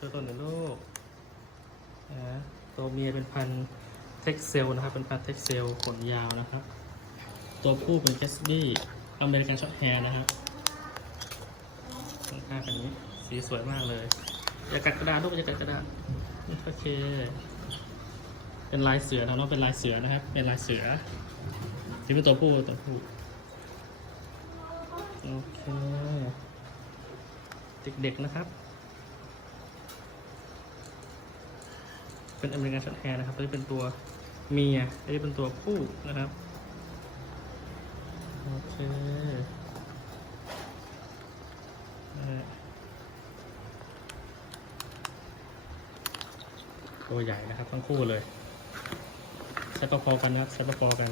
ช่วยตัวหน่อยลูกนะตัวเมียเป็นพันเท็กเซลนะครับ เป็นพันเท็กเซลขนยาวนะครับ ตัวผู้เป็นแคสบี้อเมริกันช็อตแฮร์นะครับข้างๆกันนี้สีสวยมากเลยอย่ากัดกระดาษลูกอย่ากัดกระดาษโอเค เป็นลายเสือนะน้องเป็นลายเสือนะครับ เป็นลายเสือที่เป็นตัวผู้ตัวผู้โอเค เด็กๆนะครับ เป็นอเมริกันช็อตแฮร์นะครับตัวนี้เป็นตัวเมียตัวนี้เป็นตัวผู้นะครับโอเคตัวใหญ่นะครับทั้งคู่เลยใช้ประพอๆกันนะครับใช้ประพอๆกัน